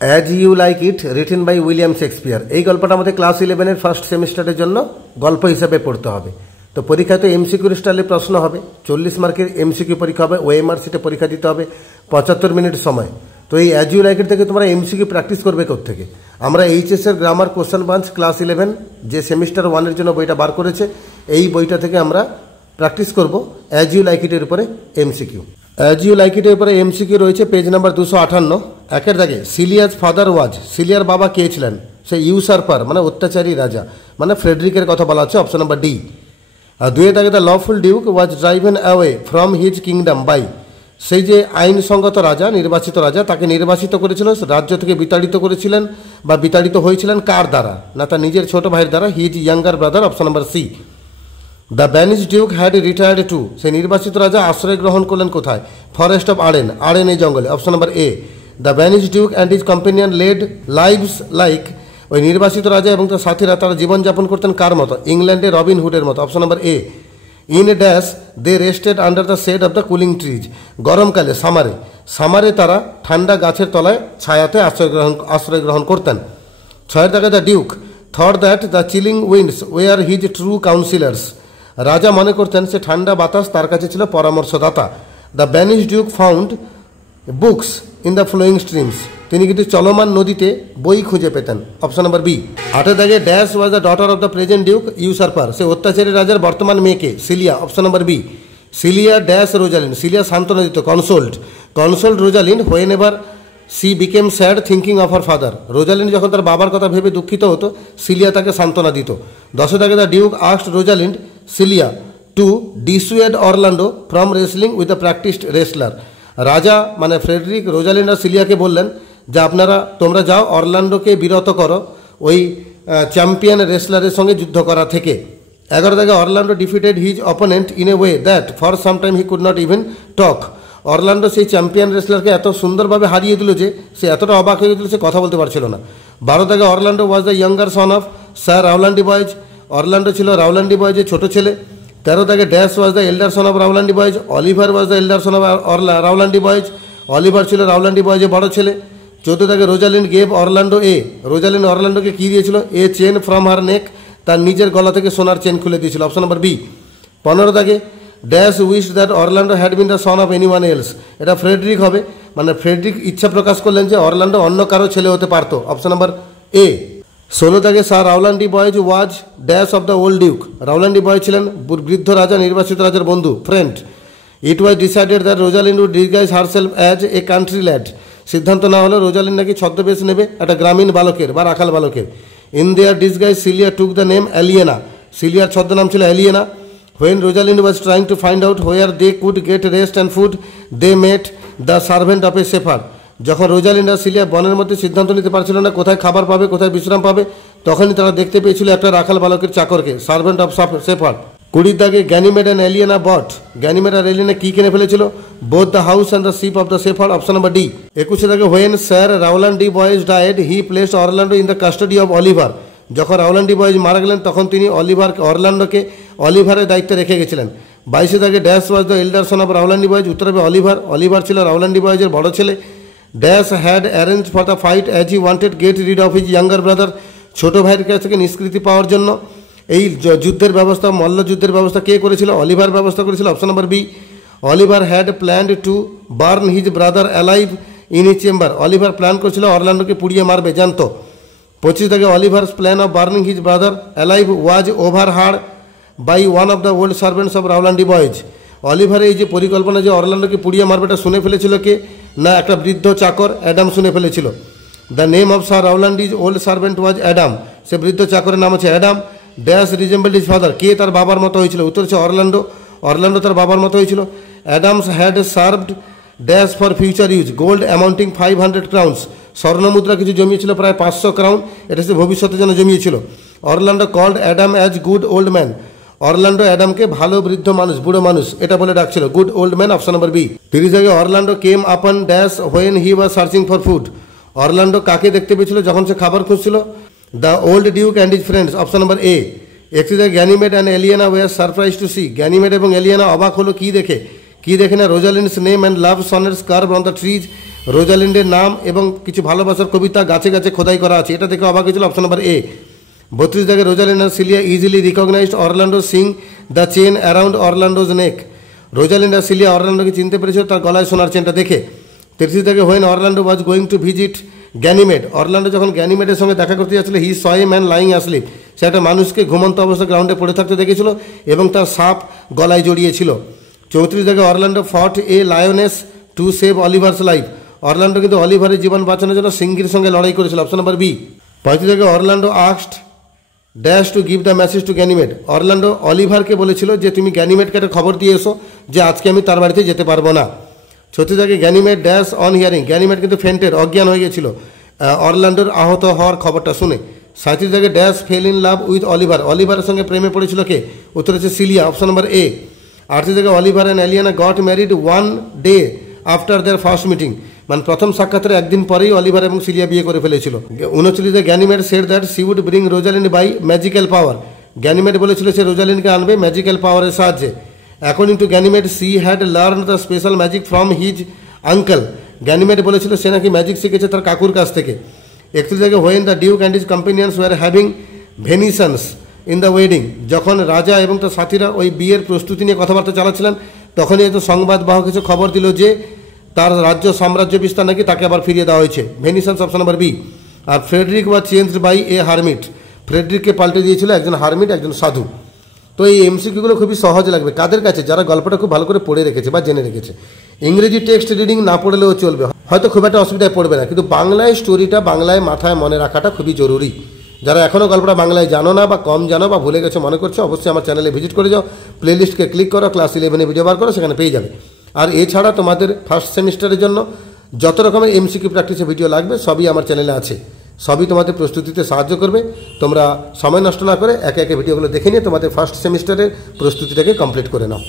As you like it written by William Shakespeare. এই গল্পটা আমাদের ক্লাস 11-এর ফার্স্ট সেমিস্টারের জন্য গল্প হিসাবে পড়তে হবে। তো পরীক্ষায় তো এমসিকিউ স্টাইলে প্রশ্ন হবে, 40 মার্কের এমসিকিউ পরীক্ষা হবে, ওএমআর সিটে পরীক্ষা দিতে হবে 75 মিনিট সময়। তো এই অ্যাজ ইউ লাইক ইট থেকে তোমরা এমসিকিউ প্র্যাকটিস করবে কোত্থেকে? আমরা এইচএসের গ্রামার কোশ্চেন বাঞ্চ ক্লাস 11 যে সেমিস্টার 1-এর জন্য বইটা বার করেছে, এই বইটা থেকে আমরা প্র্যাকটিস করব অ্যাজ ইউ লাইক ইটের উপরে এমসিকিউ। অ্যাজ ইউ লাইক ইটের উপরে এমসিকিউ রয়েছে পেজ নাম্বার 258। একের দাগে সিলিয়াস ফাদার ওয়াজ, সিলিয়ার বাবা কে ছিলেন? সে ইউসারপার মানে অত্যাচারী রাজা, মানে ফ্রেডরিকের কথা বলা হচ্ছে, অপশন নাম্বার ডি। আর দুয়ের দাগে the lawful duke was driven away from his kingdom by, সেই যে আইনসঙ্গত রাজা, নির্বাচিত রাজা, তাকে নির্বাচিত করেছিল, রাজ্য থেকে বিতাড়িত করেছিলেন বা বিতাড়িত হয়েছিলেন কার দ্বারা? না তার নিজের ছোট ভাইয়ের দ্বারা, his younger brother, option number C. The banish duke had retired to, সেই নির্বাচিত রাজা আশ্রয় গ্রহণ করলেন কোথায়? ফরেস্ট অফ আড়েন, আড়েন এই জঙ্গলে, option number A. The banish duke and his companion led lives like, ওই নির্বাচিত রাজা এবং তার সাথীরা তারা জীবনযাপন করতেন কার মতো? ইংল্যান্ডে রবিন হুডের মতো, option number A. In a dash they rested under the shade of the cooling trees, গরমকালে সামারে তারা ঠান্ডা গাছের তলায় ছায়াতে আশ্রয় গ্রহণ করতেন। ছয়ের দাগে the duke thought that the chilling winds were his true counsellors, রাজা মনে করতেন সে ঠান্ডা বাতাস তার কাছে ছিল পরামর্শদাতা। The banish Duke found books in the following streams, তিনি কিন্তু চলমান নদীতে বই খুঁজে পেতেন, অপশন নাম্বার বি। আটের দাগে dash was the daughter of the present duke usurper, সে অত্যাচারী রাজার বর্তমান মেয়েকে? Celia, option number B. Celia dash Rosalind, Celia সান্ত্বনা দিত, consoled Rosalind whenever she became sad thinking of her father, Rosalind যখন তার বাবার কথা ভেবে দুঃখিত হতো, সিলিয়া তাকে সান্ত্বনা দিত। 10 দাগে the duke asked Rosalind Celia to dissuade Orlando from wrestling with the practised wrestler, রাজা মানে ফ্রেডরিক রোজালিন্ড আর সিলিয়াকে বললেন যে তোমরা যাও অরল্যান্ডোকে বিরত করো ওই চ্যাম্পিয়ন রেসলারের সঙ্গে যুদ্ধ করা থেকে। 11 দাগে Orlando defeated his opponent in a way that for some time he could not even talk, Orlando সেই চ্যাম্পিয়ন রেসলারকে এত সুন্দরভাবে হারিয়ে দিল যে সে এতটা অবাক হয়ে গেছিল সে কথা বলতে পারছিল না। 12 দাগে Orlando was the younger son of Sir Rowland de Boys, Orlando ছিল রাওলান্ডি বয়েজের ছোট ছেলে। 13 দাগে dash was the elder son of Rowland de Boys, Oliver was the elder son of Rowland de Boys, Oliver ছিল রাওলান্ডি বয়েজের বড় ছেলে। 14 দাগে রোজালিন্ড গেভ অরল্যান্ডো রোজালিন্ড অরল্যান্ডোকে কী দিয়েছিল? এ চেন ফ্রম হার নেক, তার নিজের গলা থেকে সোনার চেন খুলে দিয়েছিল, অপশন নাম্বার বি। 15 দাগে dash wish that Orlando had been the son of anyone else, এটা ফ্রেডরিক হবে, মানে ফ্রেডরিক ইচ্ছা প্রকাশ করলেন যে অরল্যান্ডো অন্য কারো ছেলে হতে পারতো, অপশন নাম্বার এ। 16 দাগে Sir Rowland de Boys was dash of the old duke, Rowland de Boys ছিলেন বৃদ্ধ রাজা, নির্বাচিত রাজার বন্ধু, friend. It was decided that Rosalind would disguise herself as a country lad, সিদ্ধান্ত না হলো রোজালিন্ড নাকি ছদ্মবেশ নেবে একটা গ্রামীণ বালকের বা রাখাল বালকের। In their disguise Celia took the name Aliena, সিলিয়ার ছদ্মনাম ছিল Aliena. When Rosalind was trying to find out where they could get rest and food they met the servant of a shepherd, যখন রোজালিন্ড আর Celia বনের মধ্যে সিদ্ধান্ত নিতে পারছিল না কোথায় খাবার পাবে কোথায় বিশ্রাম পাবে, তখনই তারা দেখতে পেয়েছিল একটা রাখাল বালকের চাকরকে, সার্ভেন্ট অফ শেফার্ড। 20 দাগে Ganymede and Aliena bought, Ganymede আর এলিয়েনা কি কিনে ফেলেছিল? Both the house and the sheep of the shepherd, option number D. 21 দাগে when Sir Rowland de Boys died he placed Orlando in the custody of Oliver, যখন Rowland de boys মারা গেলেন তখন তিনি অরল্যান্ডোকে অলিভারের দায়িত্বে রেখে গেছিলেন। 22 দাগে dash was the elder son of Rowland de Boys, উত্তর হবে অলিভার ছিল রাওলান্ডি বয়েজের বড় ছেলে। Dash had arrange for the fight as he wanted get rid of his younger brother, ছোটো ভাইয়ের কাছ থেকে নিষ্কৃতি পাওয়ার জন্য এই যুদ্ধের ব্যবস্থা, মল্লযুদ্ধের ব্যবস্থা কে করেছিল? অলিভার ব্যবস্থা করেছিল, option number B. Oliver had planned to burn his brother alive in his chamber, Oliver plan করেছিল অরল্যান্ডোকে পুড়িয়ে মারবে, জানতো। 25 দাগে Oliver's plan of burning his brother alive was overheard by one of the old servants of Rowland de Boys, অলিভারের এই যে পরিকল্পনা যে অরল্যান্ডোকে পুড়িয়ে মারবে এটা শুনে ফেলেছিল কে? না একটা বৃদ্ধ চাকর অ্যাডাম শুনে ফেলেছিল। The name of Sir Rowland de's old servant was Adam, সে বৃদ্ধ চাকরের নাম হচ্ছে Adam. Dash resembled his father, কে তার বাবার মতো হয়েছিল? উত্তর হচ্ছে অরল্যান্ডো তার বাবার মতো হয়েছিল। Adams had served dash for future use gold amounting 500 crowns, স্বর্ণমুদ্রা কিছু জমিয়েছিল প্রায় 500 ক্রাউন, এটা সে ভবিষ্যতের জন্য জমিয়েছিল। Orlando called Adam as good old man, Orlando অ্যাডামকে ভালো বৃদ্ধ মানুষ, বুড়ো মানুষ এটা বলে ডাকছিল, good old man, option number B. 30 দাগে Orlando came upon dash when he was searching for food, Orlando কাকে দেখতে পেয়েছিল যখন সে খাবার খুঁজছিল? The old duke and his friends, option number A. 31 দাগে Ganymede and Aliena were surprise to see, Ganymede এবং এলিয়েনা অবাক হলো কি দেখে না? Rosalind's name and love sonnets carve on the trees রোজালিন্ডের নাম এবং কিছু ভালোবাসার কবিতা গাছে গাছে খোদাই করা আছে, এটা দেখে অবাক হয়েছিল। Option number A. 32 দাগে রোজালিন্ড আর Celia easily recognised Orlando seeing the chain around Orlando's neck. Rosalind আর সিলিয়া অরল্যান্ডোকে চিনতে পেরেছিল তার গলায় সোনার চেনটা দেখে। 33 দাগে when Orlando was going to visit Ganymede. অরল্যান্ডো যখন গ্যানিমেডের সঙ্গে দেখা করতে যাচ্ছিল, he saw a man lying asleep. সে একটা মানুষকে ঘুমন্ত অবস্থা গ্রাউন্ডে পড়ে থাকতে দেখেছিল এবং তার সাপ গলায় জড়িয়েছিল। 34 দাগে Orlando fought a lioness to save Oliver's life. Orlando কিন্তু অলিভারের জীবন বাঁচানোর জন্য সিংহীর সঙ্গে লড়াই করেছিল। Option number B. 35 দাগে Orlando asked dash to give the message to Ganymede. Orlando অলিভারকে বলেছিল যে তুমি গ্যানিমেডকে একটা খবর দিয়ে এসো যে আজকে আমি তার বাড়িতে যেতে পারবো না। 36 দাগে Ganymede dash on hearing. Ganymede কিন্তু ফেন্টের অজ্ঞান হয়ে গেছিল অরল্যান্ডোর আহত হওয়ার খবরটা শুনে। 37 দাগে dash fell in love with Oliver. অলিভারের সঙ্গে প্রেমে পড়েছিল কে? উত্তর হচ্ছে সিলিয়া। অপশন নাম্বার এ। 38 দাগে Oliver and Eliana got married 1 day after their first meeting. মানে প্রথম সাক্ষাতের একদিন পরেই অলিভার এবং সিলিয়া বিয়ে করে ফেলেছিল। 39 দাগে Ganymede said that she would bring Rosalind by magical power. Ganymede বলেছিল সে রোজালিন্ডকে আনবে ম্যাজিক্যাল পাওয়ারের সাহায্যে। According to Ganymede she had learn the special magic from his uncle. Ganymede বলেছিল সে নাকি ম্যাজিক শিখেছে তার কাকুর কাছ থেকে। 31 দাগে when the duke and his companions were having venisons in the wedding. যখন রাজা এবং তার সাথীরা ওই বিয়ের প্রস্তুতি নিয়ে কথাবার্তা চালাচ্ছিলেন, তখনই হয়তো সংবাদবাহক কিছু খবর দিল যে তার রাজ্য সাম্রাজ্য বিস্তার নাকি তাকে আবার ফিরিয়ে দেওয়া হয়েছে। Venisons option number B. আর Frederick was changed by a hermit. ফ্রেডরিককে পাল্টে দিয়েছিল একজন হারমিট, একজন সাধু। তো এই এমসিকিউগুলো খুবই সহজ লাগবে কাদের কাছে? যারা গল্পটা খুব ভালো করে পড়ে রেখেছে বা জেনে রেখেছে। ইংরেজি টেক্সট রিডিং না পড়লেও চলবে, হয়তো খুব একটা অসুবিধায় পড়বে না, কিন্তু বাংলায় স্টোরিটা বাংলায় মাথায় মনে রাখাটা খুবই জরুরি। যারা এখনও গল্পটা বাংলায় জানো না বা কম জানো বা ভুলে গেছো মনে করছো, অবশ্যই আমার চ্যানেলে ভিজিট করে যাও, প্লেলিস্টকে ক্লিক করো, ক্লাস 11 ভিডিও বার করো, সেখানে পেয়ে যাবে। আর এছাড়া তোমাদের ফার্স্ট সেমিস্টারের জন্য যত রকমের এমসিকিউ প্র্যাকটিসের ভিডিও লাগবে সবই আমার চ্যানেলে আছে, সবই তোমাদের প্রস্তুতিতে সাহায্য করবে। তোমরা সময় নষ্ট না করে একে একে ভিডিওগুলো দেখে নিয়ে তোমাদের ফার্স্ট সেমিস্টারের প্রস্তুতিটাকে কমপ্লিট করে নাও।